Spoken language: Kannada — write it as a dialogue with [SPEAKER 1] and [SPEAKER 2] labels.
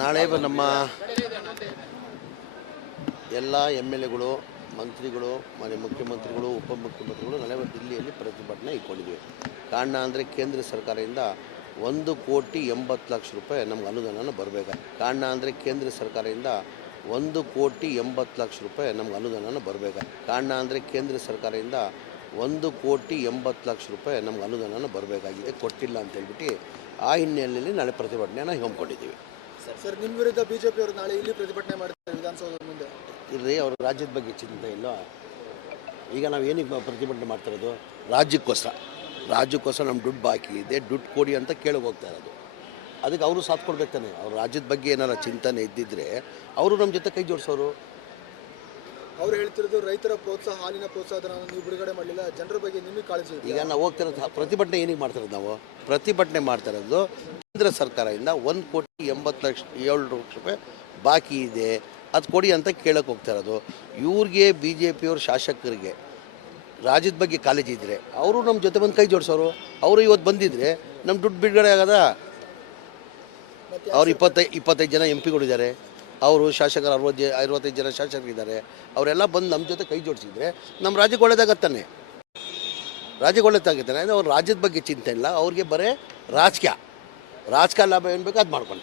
[SPEAKER 1] ನಾಳೆ ನಮ್ಮ ಎಲ್ಲ ಎಂ ಎಲ್ ಎಗಳು, ಮಂತ್ರಿಗಳು ಮನೆ ಮುಖ್ಯಮಂತ್ರಿಗಳು ಉಪಮುಖ್ಯಮಂತ್ರಿಗಳು ನಾಳೆ ದಿಲ್ಲಿಯಲ್ಲಿ ಪ್ರತಿಭಟನೆ ಇಟ್ಕೊಂಡಿದ್ದೀವಿ ಕಾರಣ ಅಂದರೆ ಕೇಂದ್ರ ಸರ್ಕಾರದಿಂದ ಒಂದು ಕೋಟಿ ಎಂಬತ್ತು ಲಕ್ಷ ರೂಪಾಯಿ ನಮ್ಗೆ ಅನುದಾನ ಬರಬೇಕು? ಕಾರಣ ಅಂದರೆ ಕೇಂದ್ರ ಸರ್ಕಾರದಿಂದ ಒಂದು ಕೋಟಿ ಎಂಬತ್ತು ಲಕ್ಷ ರೂಪಾಯಿ ನಮ್ಗೆ ಅನುದಾನ ಬರಬೇಕು? ಕಾರಣ ಅಂದರೆ ಕೇಂದ್ರ ಸರ್ಕಾರದಿಂದ ಒಂದು ಕೋಟಿ ಎಂಬತ್ತು ಲಕ್ಷ ರೂಪಾಯಿ ನಮ್ಗೆ ಅನುದಾನ ಬರಬೇಕಾಗಿದೆ. ಕೊಟ್ಟಿಲ್ಲ ಅಂತ ಹೇಳ್ಬಿಟ್ಟು ಆ ಹಿನ್ನೆಲೆಯಲ್ಲಿ ನಾಳೆ ಪ್ರತಿಭಟನೆಯನ್ನು ಹಮ್ಮಿಕೊಂಡಿದ್ದೀವಿ.
[SPEAKER 2] ಸರ್. ನಿಮ್ಮ ವಿರುದ್ಧ ಬಿಜೆಪಿ ಅವರು ನಾಳೆ ಇಲ್ಲಿ ಪ್ರತಿಭಟನೆ ಮಾಡ್ತಾರೆ ವಿಧಾನಸೌಧದ ಮುಂದೆ.
[SPEAKER 1] ಇರ್ರಿ ಅವ್ರ ರಾಜ್ಯದ ಬಗ್ಗೆ ಚಿಂತೆ ಇಲ್ಲ. ಈಗ ನಾವು ಏನಕ್ಕೆ ಪ್ರತಿಭಟನೆ ಮಾಡ್ತಿರೋದು ರಾಜ್ಯಕ್ಕೋಸ್ಕರ. ರಾಜ್ಯಕ್ಕೋಸ್ಕರ ನಮ್ಮ ದುಡ್ಡು ಬಾಕಿ ಇದೆ ದುಡ್ಡು ಕೊಡಿ ಅಂತ ಕೇಳಕ್ಕೆ ಹೋಗ್ತಾ ಇರೋದು. ಅದಕ್ಕೆ ಅವರು ಸಾಥ್ ಕೊಡ್ಬೇಕು ತಾನೆ. ಅವ್ರ ರಾಜ್ಯದ ಬಗ್ಗೆ ಏನಾರ ಚಿಂತನೆ ಇದ್ದಿದ್ರೆ ಅವರು ನಮ್ಮ ಜೊತೆ ಕೈ ಜೋಡಿಸೋರು.
[SPEAKER 2] ಅವ್ರು ಹೇಳ್ತಿರೋದು ರೈತರ ಪ್ರೋತ್ಸಾಹ ಹಾಲಿನ ಪ್ರೋತ್ಸಾಹ ನೀವು ಬಿಡುಗಡೆ ಮಾಡಲಿಲ್ಲ ಜನರ ಬಗ್ಗೆ ನಿಮಗೆ ಕಾಳಜಿ
[SPEAKER 1] ಈಗ ನಾವು ಹೋಗ್ತಿರೋದು ಪ್ರತಿಭಟನೆ ಏನಿಗೆ ಮಾಡ್ತಿರೋದು ನಾವು? ಪ್ರತಿಭಟನೆ ಮಾಡ್ತಾ ಇರೋದು ಕೇಂದ್ರ ಸರ್ಕಾರದಿಂದ ಒಂದು ಕೋಟಿ ಎಂಬತ್ತು ಲಕ್ಷ ಏಳು ಲಕ್ಷ ರೂಪಾಯಿ ಬಾಕಿ ಇದೆ. ಅದು ಕೊಡಿ ಅಂತ ಕೇಳಕ್ಕೆ ಹೋಗ್ತಾ ಇರೋದು. ಇವ್ರಿಗೆ ಬಿ ಜೆ ಪಿಯವ್ರ ಶಾಸಕರಿಗೆ ರಾಜ್ಯದ ಬಗ್ಗೆ ಕಾಲೇಜ್ ಇದ್ದರೆ ಅವರು ನಮ್ಮ ಜೊತೆ ಬಂದು ಕೈ ಜೋಡಿಸೋರು. ಅವರು ಇವತ್ತು ಬಂದಿದ್ರೆ ನಮ್ಮ ದುಡ್ಡು ಬಿಡುಗಡೆ ಆಗದ? ಅವ್ರು ಇಪ್ಪತ್ತೈ, ಇಪ್ಪತ್ತೈದು ಜನ ಎಂ ಪಿಗಳಿದ್ದಾರೆ ಅವರು ಶಾಸಕರು ಅರವತ್ತು ಜ, ಅರವತ್ತೈದು ಜನ ಶಾಸಕರಿದ್ದಾರೆ ಅವರೆಲ್ಲ ಬಂದು ನಮ್ಮ ಜೊತೆ ಕೈ ಜೋಡಿಸಿದ್ರೆ ನಮ್ಮ ರಾಜ್ಯಕ್ಕೆ ಒಳ್ಳೇದಾಗತ್ತಾನೆ ರಾಜ್ಯಕ್ಕೆ ಒಳ್ಳೆದಾಗುತ್ತಾನೆ ಅಂದರೆ ಅವ್ರು ರಾಜ್ಯದ ಬಗ್ಗೆ ಚಿಂತೆ ಇಲ್ಲ. ಅವ್ರಿಗೆ ಬರೀ ರಾಜಕೀಯ. ರಾಜಕೀಯ ಲಾಭ ಏನು ಬೇಕು ಅದು ಮಾಡ್ಕೊತಾರೆ.